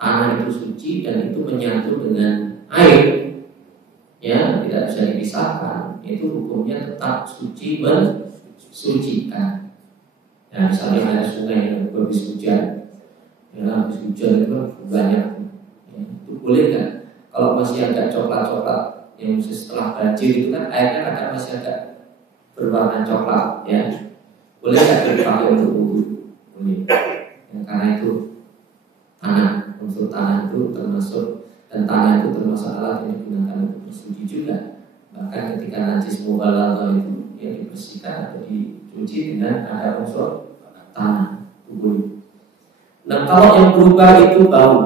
Tanah itu suci dan itu menyatu dengan air, ya, tidak bisa dipisahkan. Itu hukumnya tetap suci mensucikan. Ya, misalnya ada sungai yang habis hujan, ya, habis hujan itu banyak, ya, itu boleh kan? Kalau masih agak coklat-coklat yang setelah banjir itu kan airnya kadang masih agak berwarna coklat, ya, boleh nggak dipakai untuk wudhu? Boleh, ya, karena itu tanah. Unsur tanah itu termasuk, dan tanah itu termasuk alat yang digunakan untuk bersuci juga. Bahkan ketika najis mubalaghah itu yang dibersihkan atau dicuci dengan ada unsur tanah, tubuh. Nah, kalau yang berubah itu bau,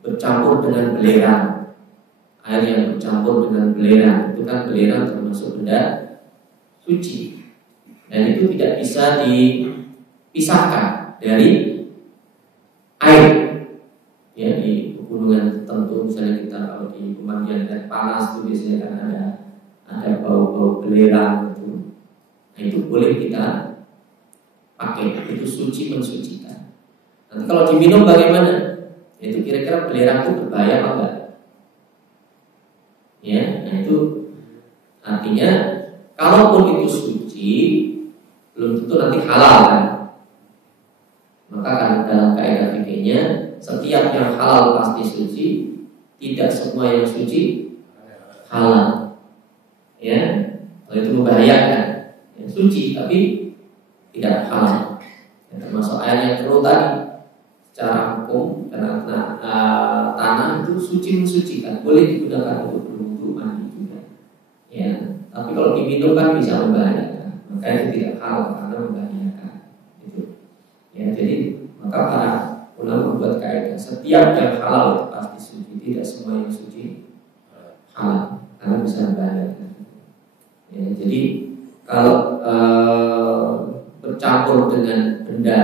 bercampur dengan belerang, air yang bercampur dengan belerang, itu kan belerang termasuk benda suci, dan itu tidak bisa dipisahkan dari air. Ya, di pegunungan tertentu misalnya kita kalau di pemandian air panas itu biasanya kan ada bau-bau belerang itu. Nah, itu boleh kita pakai, itu suci mensucikan. Nanti kalau diminum bagaimana? Itu kira-kira belerang itu berbahaya apa enggak? Ya, nah itu artinya kalaupun itu suci belum tentu nanti halal kan. Maka kan dalam kaidah fikihnya setiap yang halal pasti suci, tidak semua yang suci halal. Ya, kalau itu membahayakan. Yang suci tapi tidak halal. Ya, termasuk air yang keruh tadi. Secara hukum karena tanah itu suci mensucikan, boleh digunakan untuk berwudu, mandi juga. Ya, tapi kalau diminum kan bisa membahayakan. Maka itu tidak halal karena membahayakan. Itu. Ya, jadi maka para ulama membuat kaidah setiap yang halal itu pasti suci, tidak semua yang suci halal karena bisa membahayakan. Ya, jadi kalau bercampur dengan benda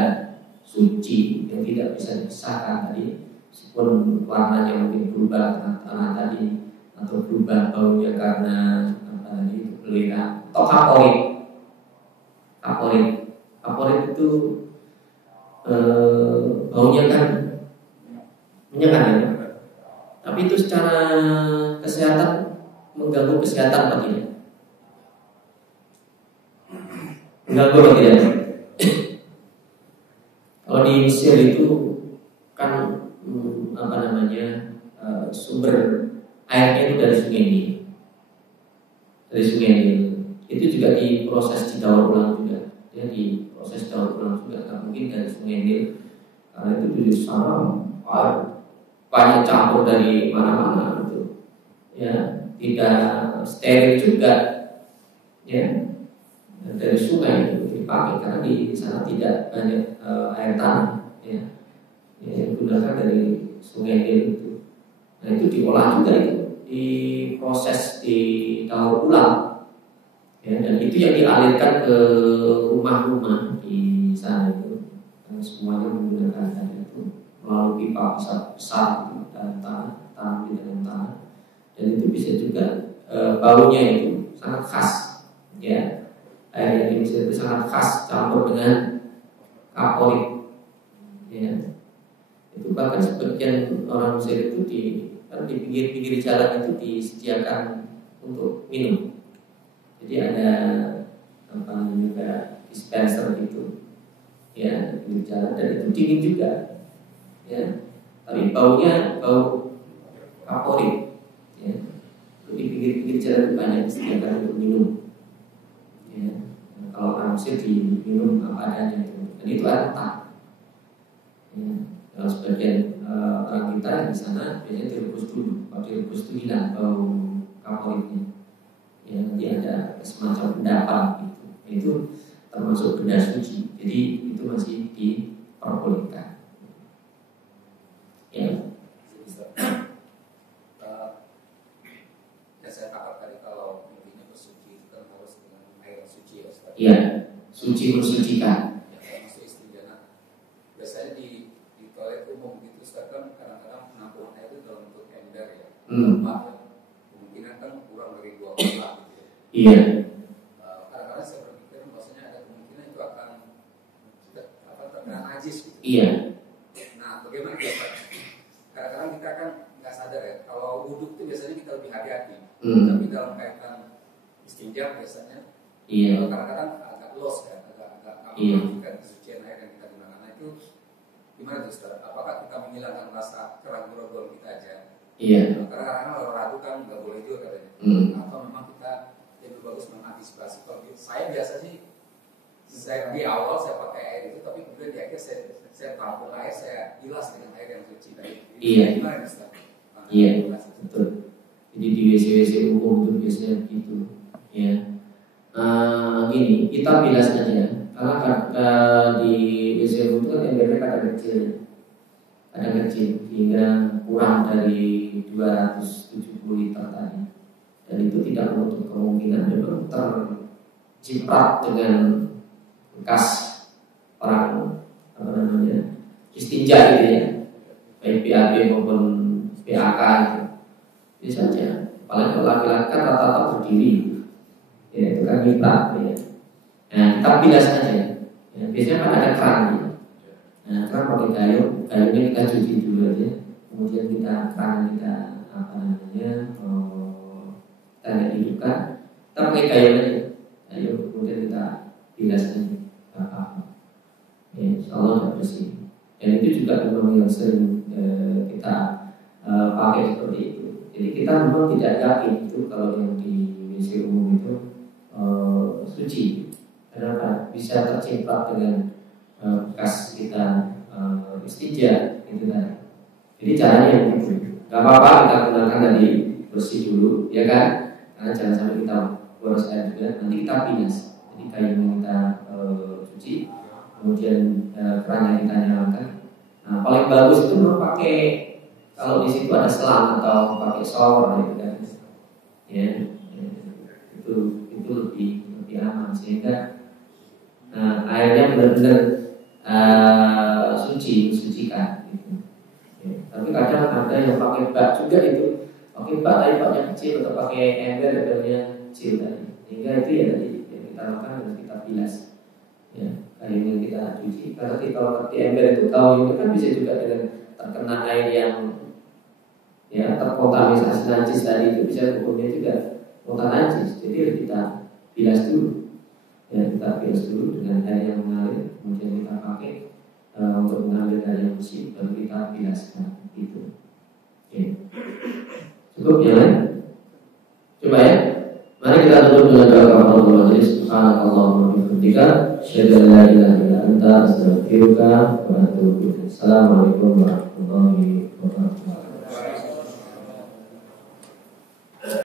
suci yang tidak bisa dipisahkan tadi, meskipun warnanya mungkin berubah karena tanah tadi atau berubah baunya karena apa tadi itu belerang atau kaporit itu baunya kan menyengat ya, tapi itu secara kesehatan mengganggu kesehatan apa tidak? Mengganggu apa tidak? Kalau di Mesir itu kan sumber airnya itu dari Sungai Nil. Dari Sungai Nil itu juga diproses didaur ulang juga. Ya, diproses daur ulang juga. Nah, mungkin dari Sungai Nil karena itu di sana air banyak campur dari mana-mana gitu. Ya, tidak steril juga. Ya, dari sungai itu dipakai karena di sana tidak banyak air tanah, ya, yang digunakan dari Sungai Nil itu. Nah, itu diolah juga itu, diproses, didaur ulang, Ya, dan itu yang dialirkan ke rumah-rumah di sana itu, semuanya menggunakan air itu melalui pipa besar dan tanah di dalam tanah, dan itu bisa juga baunya itu sangat khas, ya. Air yang di Mesir itu sangat khas, campur dengan kaporit, ya. Itu bahkan sebagian orang Mesir itu di pinggir-pinggir jalan itu disediakan untuk minum. Jadi ada apa namanya dispenser gitu, ya, di jalan, dan itu dingin juga, ya. Tapi baunya bau kaporit, ya. Di pinggir-pinggir jalan itu banyak disediakan untuk minum, ya. Kalau orang Mesir diminum apa adanya itu, dan itu air mentah. Ya. Kalau sebagian orang kita di sana biasanya direbus dulu, kalau direbus itu hilang bau kaporitnya. Ya, nanti ada semacam endapan gitu. Itu termasuk benda suci. Jadi itu masih diperbolehkan. Ya. Ya saya takut tadi kalau intinya bersuci itu kan harus dengan air suci ya Ustaz. Iya, suci mensucikan. Ya, masuk istinja. Biasanya di toilet umum gitu Ustaz kan kadang-kadang penampungan air itu dalam bentuk ember ya. Kemungkinan kan kurang dari 2 kotak. Iya. Kadang-kadang saya berpikir bahwasanya ada kemungkinan itu akan terkena najis gitu. Iya. Nah, bagaimana kita? Kadang-kadang kita kan nggak sadar ya. Kalau wudhu itu biasanya kita lebih hati-hati. Tapi dalam kaitan istinja biasanya, kadang-kadang agak lost kan, agak memperhatikan kesucian air yang kita gunakan. Nah, itu gimana tuh Ustaz? Apakah kita menghilangkan rasa keraguan-keraguan kita aja? Iya. Karena kalau ragu kan nggak boleh juga katanya. Atau memang kita lebih bagus mengantisipasi. Kalau saya biasa sih, saya di awal saya pakai air itu, tapi kemudian di akhir saya tampung air, saya bilas dengan air yang suci tadi. Iya. Gimana Ustaz? Iya, betul. Jadi di WC umum itu biasanya begitu, ya. Gini, kita bilas aja. Karena di WC umum itu kan embernya kadang kecil, hingga kurang dari 270 liter tadi. Dan itu tidak menutup kemungkinan memang terciprat dengan bekas orang apa namanya istinja gitu ya, baik BAB maupun PAK itu. Bisa saja. Paling kalau laki-laki kan rata-rata berdiri, ya itu kan ciprat ya. Nah, kita bilas saja. Ya, biasanya kan ada kerannya. Nah, keran pakai kayunya kita cuci dulu aja. Kemudian keran kita apa namanya kita hidupkan, kita pakai kayu, kemudian kita bilas aja. Ya, insyaallah sudah bersih. Dan itu juga memang yang sering kita pakai seperti itu. Jadi kita memang tidak yakin itu kalau yang di WC umum itu suci. Kenapa? Bisa terciprat dengan bekas kita istinja itu tadi. Jadi caranya begitu. Gak apa-apa kita gunakan tadi bersih dulu, ya kan? Karena jangan sampai kita boros air juga. Nanti kita bilas. Jadi kayu yang kita cuci, kemudian keran yang kita nyalakan. Nah, paling bagus itu pakai kalau di situ ada selang atau pakai shower gitu kan. Ya, itu lebih aman sehingga airnya benar-benar sucikan gitu. Ya, tapi kadang ada yang pakai bak juga itu, pakai bak tapi baknya kecil atau pakai ember embernya kecil tadi. Sehingga itu ya tadi yang kita lakukan harus kita bilas. Ya, kayu yang kita cuci. Karena kalau di ember itu tahu itu kan bisa juga dengan terkena air yang ya terkontaminasi najis tadi itu bisa hukumnya juga kontak najis. Jadi harus kita bilas dulu. Ya, kita bilas dulu dengan air yang mengalir, kemudian kita pakai untuk mengambil air yang bersih, baru kita bilaskan itu. Oke. Cukup ya? Coba ya. Mari kita tutup dengan doa kafaratul majlis. Subhanakallahumma wa bihamdika, asyhadu an la ilaha illa anta, astaghfiruka wa atubu ilaik. Assalamualaikum warahmatullahi wabarakatuh.